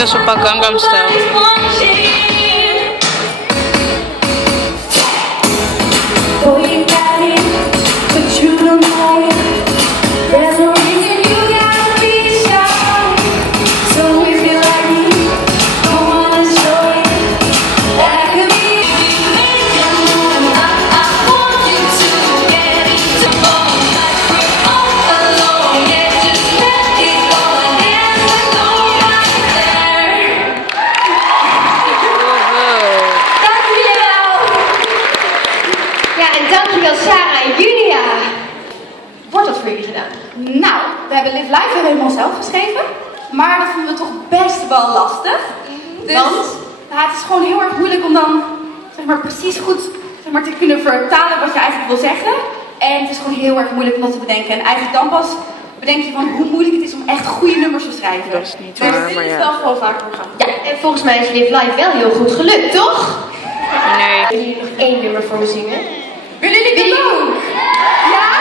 dus op Gangnam Style. Nou, we hebben Live Live helemaal zelf geschreven, maar dat vonden we toch best wel lastig. Dus het is gewoon heel erg moeilijk om dan zeg maar, precies goed zeg maar, te kunnen vertalen wat je eigenlijk wil zeggen. En het is gewoon heel erg moeilijk om dat te bedenken. En eigenlijk dan pas bedenk je van hoe moeilijk het is om echt goede nummers te schrijven. Dat is niet waar, maar dit is ja. wel gewoon vaker gaan. Ja, en volgens mij is Live Live wel heel goed gelukt, toch? Nee. Willen jullie nog één nummer voor me zingen? Willen jullie dat ook? Ja?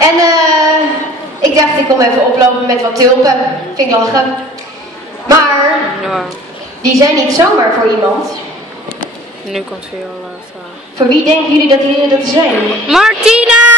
En ik dacht ik kom even oplopen met wat tulpen. Vind ik lachen. Maar die zijn niet zomaar voor iemand. Nu komt Viola. Voor wie denken jullie dat zijn? Martina!